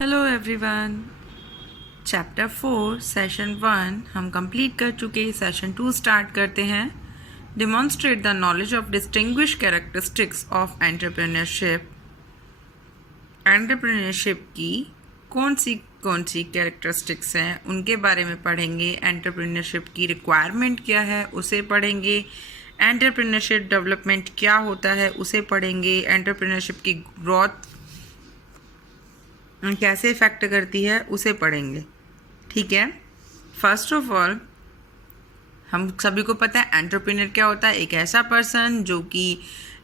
Hello everyone. Chapter 4 session 1 हम complete कर चुके। सेशन 2 स्टार्ट करते हैं। Demonstrate the knowledge of distinguish characteristics of entrepreneurship. Entrepreneurship की कौन सी कैरेक्टरिस्टिक्स हैं उनके बारे में पढ़ेंगे। एंटरप्रेन्योरशिप की रिक्वायरमेंट क्या है उसे पढ़ेंगे। एंटरप्रेन्योरशिप डेवलपमेंट क्या होता है उसे पढ़ेंगे। एंटरप्रेन्योरशिप की ग्रोथ कैसे इफेक्ट करती है उसे पढ़ेंगे। ठीक है। फर्स्ट ऑफ ऑल हम सभी को पता है एंटरप्रेन्योर क्या होता है। एक ऐसा पर्सन जो कि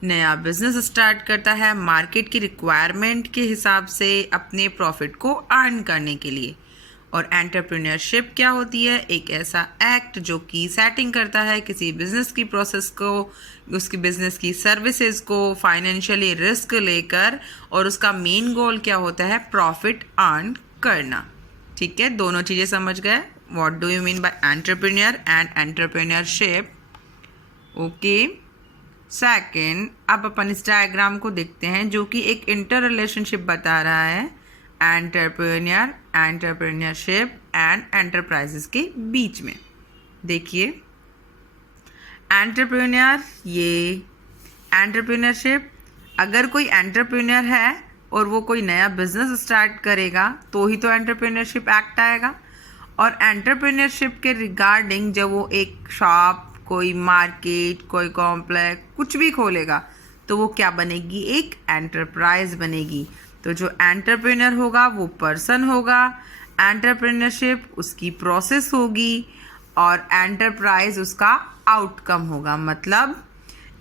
नया बिजनेस स्टार्ट करता है मार्केट की रिक्वायरमेंट के हिसाब से अपने प्रॉफिट को अर्न करने के लिए। और एंटरप्रेन्योरशिप क्या होती है? एक ऐसा एक्ट जो कि सेटिंग करता है किसी बिजनेस की प्रोसेस को, उसकी बिजनेस की सर्विसेज को फाइनेंशियली रिस्क लेकर, और उसका मेन गोल क्या होता है? प्रॉफिट अर्न करना। ठीक है, दोनों चीज़ें समझ गए। What do you mean by entrepreneur and entrepreneurship? Okay. Second, अब अपन इस डायग्राम को देखते हैं जो कि एक इंटर रिलेशनशिप बता रहा है एंटरप्रेन्योर, एंटरप्रेन्योरशिप एंड एंटरप्राइजेस के बीच में। देखिए, एंटरप्रेन्योर, ये एंटरप्रेन्योरशिप। अगर कोई एंटरप्रेन्योर है और वो कोई नया बिजनेस स्टार्ट करेगा तो ही तो एंटरप्रेन्योरशिप एक्ट आएगा। और एंटरप्रेन्योरशिप के रिगार्डिंग जब वो एक शॉप, कोई मार्केट, कोई कॉम्प्लेक्स कुछ भी खोलेगा तो वो क्या बनेगी? एक एंटरप्राइज बनेगी। तो जो एंटरप्रेन्योर होगा वो पर्सन होगा, एंटरप्रेन्योरशिप उसकी प्रोसेस होगी और एंटरप्राइज उसका आउटकम होगा। मतलब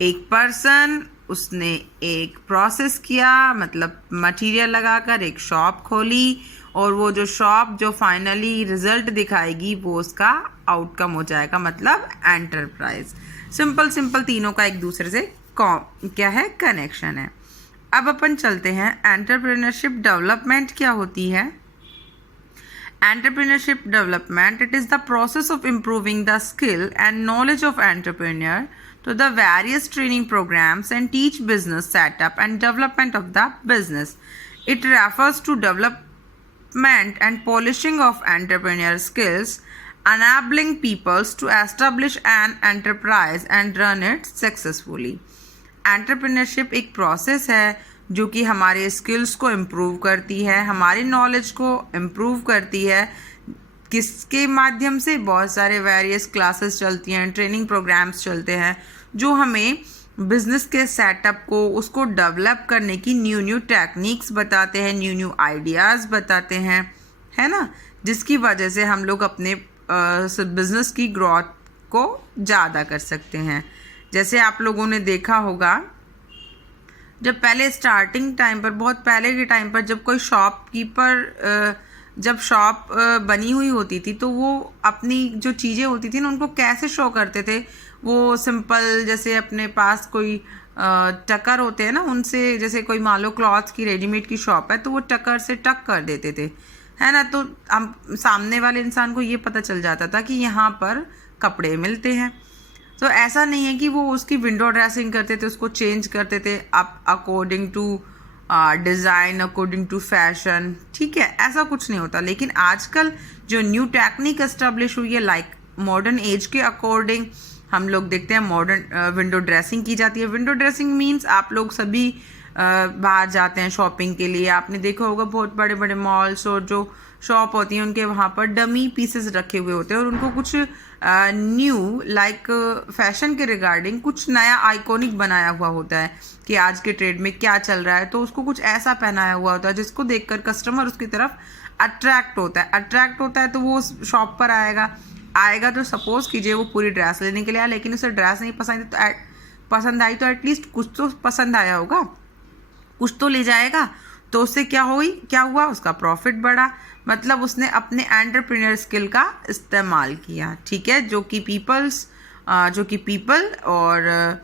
एक पर्सन, उसने एक प्रोसेस किया, मतलब मटेरियल लगाकर एक शॉप खोली, और वो जो शॉप जो फाइनली रिजल्ट दिखाएगी वो उसका आउटकम हो जाएगा, मतलब एंटरप्राइज। सिंपल तीनों का एक दूसरे से क्या है? कनेक्शन है। अब अपन चलते हैं एंटरप्रेन्योरशिप डेवलपमेंट क्या होती है। Entrepreneurship development, it is the process of improving the skill and knowledge of entrepreneur to the various training programs and teach business setup and development of the business. It refers to development and polishing of entrepreneur skills, enabling peoples to establish an enterprise and run it successfully. Entrepreneurship एक process है जो कि हमारे skills को improve करती है, हमारी knowledge को इम्प्रूव करती है। किसके माध्यम से? बहुत सारे वेरियस क्लासेस चलती हैं, ट्रेनिंग प्रोग्राम्स चलते हैं जो हमें बिजनेस के सेटअप को, उसको डेवलप करने की न्यू टेक्निक्स बताते हैं, न्यू आइडियाज़ बताते हैं, है ना, जिसकी वजह से हम लोग अपने बिजनेस की ग्रोथ को ज़्यादा कर सकते हैं। जैसे आप लोगों ने देखा होगा जब पहले स्टार्टिंग टाइम पर, बहुत पहले के टाइम पर, जब कोई शॉपकीपर जब शॉप बनी हुई होती थी तो वो अपनी जो चीज़ें होती थी ना उनको कैसे शो करते थे? वो सिंपल, जैसे अपने पास कोई टकर होते हैं ना, उनसे, जैसे कोई मान लो क्लॉथ की रेडीमेड की शॉप है तो वो टकर से टक कर देते थे, है ना। तो हम सामने वाले इंसान को ये पता चल जाता था कि यहाँ पर कपड़े मिलते हैं। तो ऐसा नहीं है कि वो उसकी विंडो ड्रेसिंग करते थे, उसको चेंज करते थे according to design, according to fashion. ठीक है, ऐसा कुछ नहीं होता। लेकिन आजकल जो न्यू टेक्निक एस्टेब्लिश हुई है, लाइक मॉडर्न एज के अकॉर्डिंग हम लोग देखते हैं मॉडर्न विंडो ड्रेसिंग की जाती है। विंडो ड्रेसिंग मीन्स आप लोग सभी बाहर जाते हैं शॉपिंग के लिए, आपने देखा होगा बहुत बड़े बड़े मॉल्स और जो शॉप होती हैं उनके वहाँ पर डमी पीसेस रखे हुए होते हैं और उनको कुछ न्यू, लाइक फैशन के रिगार्डिंग कुछ नया आइकॉनिक बनाया हुआ होता है कि आज के ट्रेड में क्या चल रहा है, तो उसको कुछ ऐसा पहनाया हुआ होता है जिसको देखकर कस्टमर उसकी तरफ अट्रैक्ट होता है तो वो उस शॉप पर आएगा। तो सपोज कीजिए वो पूरी ड्रेस लेने के लिए आया, लेकिन उसे ड्रेस नहीं पसंद आई तो एटलीस्ट कुछ तो पसंद आया होगा, कुछ तो ले जाएगा। तो उससे क्या हुआ? उसका प्रॉफिट बढ़ा, मतलब उसने अपने एंटरप्रेन्योर स्किल का इस्तेमाल किया। ठीक है, जो कि पीपल और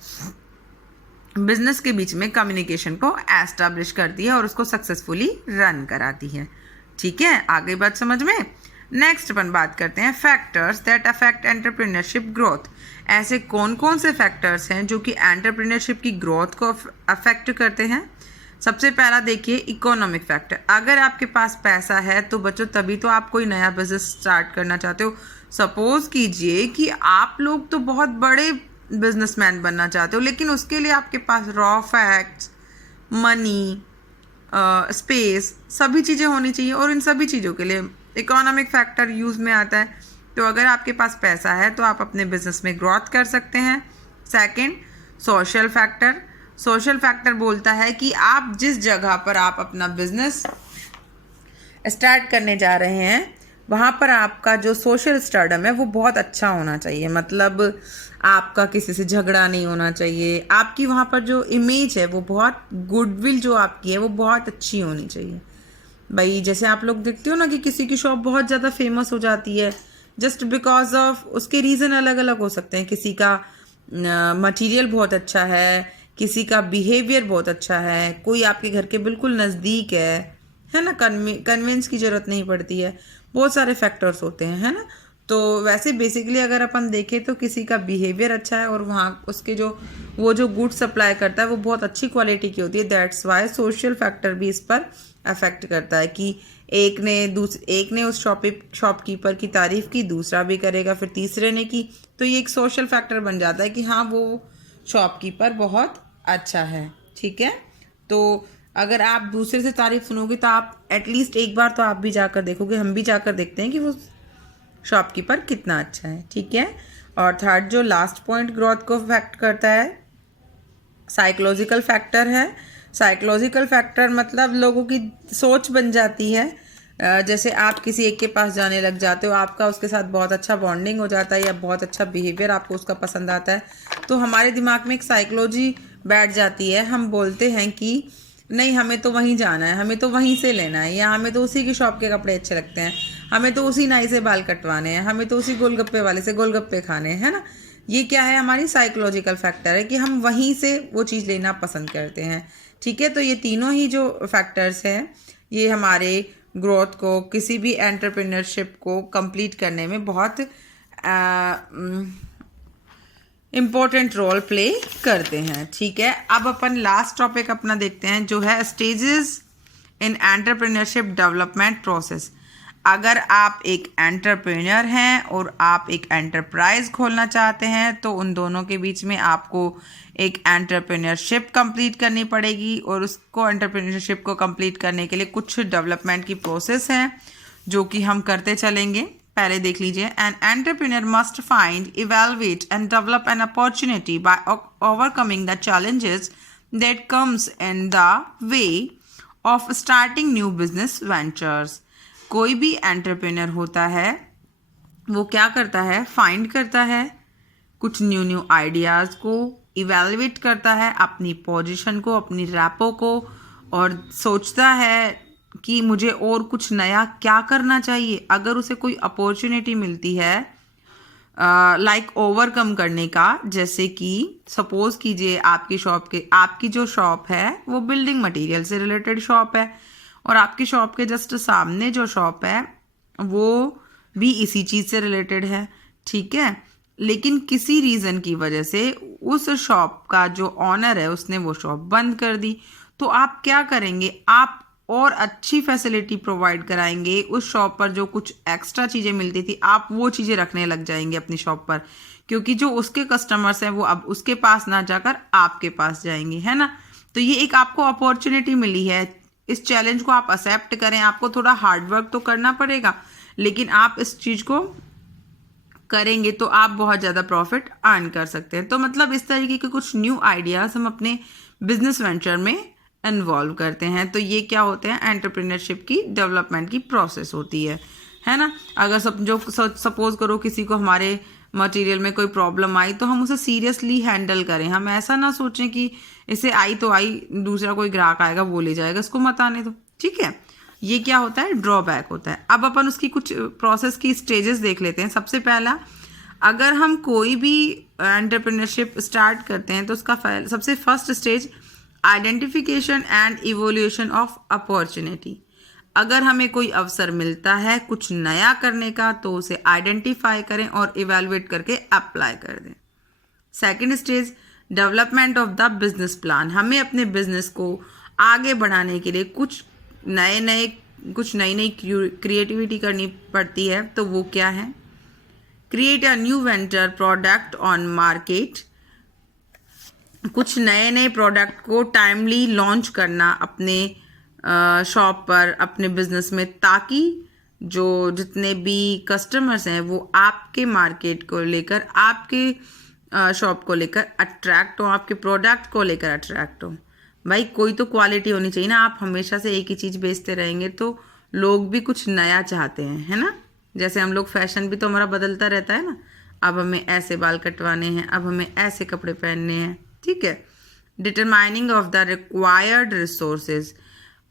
बिजनेस के बीच में कम्युनिकेशन को एस्टैब्लिश करती है और उसको सक्सेसफुली रन कराती है। ठीक है, आगे बात समझ में। नेक्स्ट अपन बात करते हैं factors that affect entrepreneurship growth. ऐसे कौन कौन से फैक्टर्स हैं जो कि एंटरप्रेन्योरशिप की ग्रोथ को अफेक्ट करते हैं? सबसे पहला देखिए इकोनॉमिक फैक्टर। अगर आपके पास पैसा है तो बच्चों तभी तो आप कोई नया बिजनेस स्टार्ट करना चाहते हो। सपोज कीजिए कि आप लोग तो बहुत बड़े बिजनेसमैन बनना चाहते हो, लेकिन उसके लिए आपके पास रॉ फैक्ट्स, मनी, स्पेस, सभी चीज़ें होनी चाहिए, और इन सभी चीज़ों के लिए इकोनॉमिक फैक्टर यूज़ में आता है। तो अगर आपके पास पैसा है तो आप अपने बिजनेस में ग्रोथ कर सकते हैं। Second, social factor. Social factor बोलता है कि आप जिस जगह पर आप अपना बिजनेस स्टार्ट करने जा रहे हैं वहाँ पर आपका जो सोशल स्टार्डम है वो बहुत अच्छा होना चाहिए। मतलब आपका किसी से झगड़ा नहीं होना चाहिए, आपकी वहाँ पर जो इमेज है वो बहुत, गुडविल जो आपकी है वो बहुत अच्छी होनी चाहिए। भाई जैसे आप लोग देखते हो ना कि किसी की शॉप बहुत ज़्यादा फेमस हो जाती है जस्ट बिकॉज ऑफ, उसके रीज़न अलग अलग हो सकते हैं। किसी का मटेरियल बहुत अच्छा है, किसी का बिहेवियर बहुत अच्छा है, कोई आपके घर के बिल्कुल नज़दीक है ना, कन्विंस की ज़रूरत नहीं पड़ती है, बहुत सारे फैक्टर्स होते हैं, है ना। तो वैसे बेसिकली अगर अपन देखें तो किसी का बिहेवियर अच्छा है और वहाँ उसके जो वो जो गुड सप्लाई करता है वो बहुत अच्छी क्वालिटी की होती है। दैट्स वाई सोशल फैक्टर भी इस पर अफेक्ट करता है कि एक ने उस शॉपकीपर की तारीफ़ की, दूसरा भी करेगा, फिर तीसरे ने की, तो ये एक सोशल फैक्टर बन जाता है कि हाँ वो शॉपकीपर बहुत अच्छा है। ठीक है, तो अगर आप दूसरे से तारीफ़ सुनोगे तो आप एटलीस्ट एक बार तो आप भी जाकर देखोगे, हम भी जाकर देखते हैं कि वो शॉपकीपर कितना अच्छा है। ठीक है, और थर्ड जो लास्ट पॉइंट ग्रोथ को अफेक्ट करता है, साइकोलॉजिकल फैक्टर है। साइकोलॉजिकल फैक्टर मतलब लोगों की सोच बन जाती है। जैसे आप किसी एक के पास जाने लग जाते हो, आपका उसके साथ बहुत अच्छा बॉन्डिंग हो जाता है या बहुत अच्छा बिहेवियर आपको उसका पसंद आता है, तो हमारे दिमाग में एक साइकोलॉजी बैठ जाती है। हम बोलते हैं कि नहीं हमें तो वहीं जाना है, हमें तो वहीं से लेना है, या हमें तो उसी की शॉप के कपड़े अच्छे लगते हैं, हमें तो उसी नाई से बाल कटवाने हैं, हमें तो उसी गोलगप्पे वाले से गोलगप्पे खाने हैं, है ना। ये क्या है, हमारी साइकोलॉजिकल फैक्टर है कि हम वहीं से वो चीज़ लेना पसंद करते हैं। ठीक है, तो ये तीनों ही जो फैक्टर्स हैं ये हमारे ग्रोथ को, किसी भी एंटरप्रेन्योरशिप को कंप्लीट करने में बहुत इम्पोर्टेंट रोल प्ले करते हैं। ठीक है, अब अपन लास्ट टॉपिक अपना देखते हैं जो है stages in entrepreneurship development process. अगर आप एक एंटरप्रेन्योर हैं और आप एक एंटरप्राइज खोलना चाहते हैं तो उन दोनों के बीच में आपको एक एंटरप्रेन्योरशिप कंप्लीट करनी पड़ेगी, और उसको एंटरप्रेन्योरशिप को कंप्लीट करने के लिए कुछ डेवलपमेंट की प्रोसेस हैं जो कि हम करते चलेंगे। पहले देख लीजिए, an entrepreneur must find, evaluate and develop an opportunity by overcoming the challenges that comes in the way of starting new business ventures. कोई भी एंटरप्रेन्योर होता है वो क्या करता है, फाइंड करता है कुछ न्यू आइडियाज़ को, इवेलुएट करता है अपनी पोजीशन को, अपनी रैपो को, और सोचता है कि मुझे और कुछ नया क्या करना चाहिए। अगर उसे कोई अपॉर्चुनिटी मिलती है लाइक ओवरकम करने का, जैसे कि सपोज कीजिए आपकी जो शॉप है वो बिल्डिंग मटेरियल से रिलेटेड शॉप है, और आपकी शॉप के जस्ट सामने जो शॉप है वो भी इसी चीज़ से रिलेटेड है। ठीक है, लेकिन किसी रीज़न की वजह से उस शॉप का जो ऑनर है उसने वो शॉप बंद कर दी, तो आप क्या करेंगे, आप और अच्छी फैसिलिटी प्रोवाइड कराएंगे। उस शॉप पर जो कुछ एक्स्ट्रा चीज़ें मिलती थी आप वो चीज़ें रखने लग जाएंगे अपनी शॉप पर, क्योंकि जो उसके कस्टमर्स हैं वो अब उसके पास ना जाकर आपके पास जाएंगे, है ना। तो ये एक आपको अपॉर्चुनिटी मिली है, इस चैलेंज को आप एक्सेप्ट करें। आपको थोड़ा हार्डवर्क तो करना पड़ेगा, लेकिन आप इस चीज़ को करेंगे तो आप बहुत ज़्यादा प्रॉफिट अर्न कर सकते हैं। तो मतलब इस तरीके के कुछ न्यू आइडियाज़ हम अपने बिजनेस वेंचर में इन्वॉल्व करते हैं। तो ये क्या होते हैं, एंटरप्रेन्योरशिप की डेवलपमेंट की प्रोसेस होती है ना। अगर सपोज करो किसी को हमारे मटेरियल में कोई प्रॉब्लम आई तो हम उसे सीरियसली हैंडल करें। हम ऐसा ना सोचें कि इसे आई तो आई, दूसरा कोई ग्राहक आएगा वो ले जाएगा, इसको मत आने दो। ठीक है, ये क्या होता है, ड्रॉबैक होता है। अब अपन उसकी कुछ प्रोसेस की स्टेजेस देख लेते हैं। सबसे पहला, अगर हम कोई भी एंटरप्रेन्योरशिप स्टार्ट करते हैं तो उसका सबसे first stage identification and evolution of opportunity. अगर हमें कोई अवसर मिलता है कुछ नया करने का तो उसे आइडेंटिफाई करें और इवेलुएट करके अप्लाई कर दें। Second stage, development of the business plan. हमें अपने बिजनेस को आगे बढ़ाने के लिए कुछ नई नई क्रिएटिविटी करनी पड़ती है। तो वो क्या है? Create a new venture product on market, कुछ नए नए प्रोडक्ट को टाइमली लॉन्च करना अपने शॉप पर, अपने बिजनेस में, ताकि जो जितने भी कस्टमर्स हैं वो आपके मार्केट को लेकर, आपके शॉप को लेकर अट्रैक्ट हो, आपके प्रोडक्ट को लेकर अट्रैक्ट हो। भाई कोई तो क्वालिटी होनी चाहिए ना। आप हमेशा से एक ही चीज़ बेचते रहेंगे तो लोग भी कुछ नया चाहते हैं, है ना। जैसे हम लोग, फैशन भी तो हमारा बदलता रहता है ना। अब हमें ऐसे बाल कटवाने हैं, अब हमें ऐसे कपड़े पहनने हैं, ठीक है। Determining of the required resources,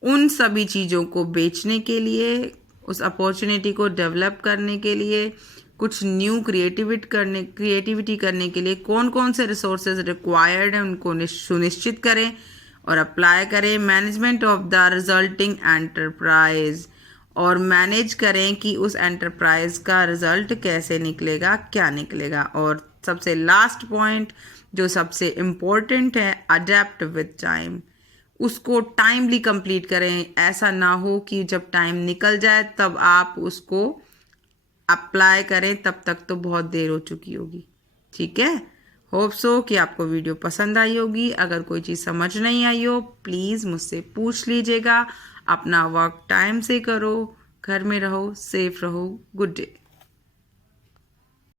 उन सभी चीज़ों को बेचने के लिए, उस अपॉर्चुनिटी को डेवलप करने के लिए, कुछ न्यू क्रिएटिविटी करने के लिए कौन कौन से रिसोर्सेज रिक्वायर्ड हैं उनको सुनिश्चित करें और अप्लाई करें। Management of the resulting enterprise, और मैनेज करें कि उस एंटरप्राइज का रिजल्ट कैसे निकलेगा, क्या निकलेगा। और सबसे लास्ट पॉइंट जो सबसे इम्पोर्टेंट है, अडेप्ट विद टाइम, उसको टाइमली कंप्लीट करें। ऐसा ना हो कि जब टाइम निकल जाए तब आप उसको अप्लाई करें, तब तक तो बहुत देर हो चुकी होगी, ठीक है। होप सो कि आपको वीडियो पसंद आई होगी। अगर कोई चीज़ समझ नहीं आई हो प्लीज़ मुझसे पूछ लीजिएगा। अपना वर्क टाइम से करो, घर में रहो, सेफ रहो। Good day.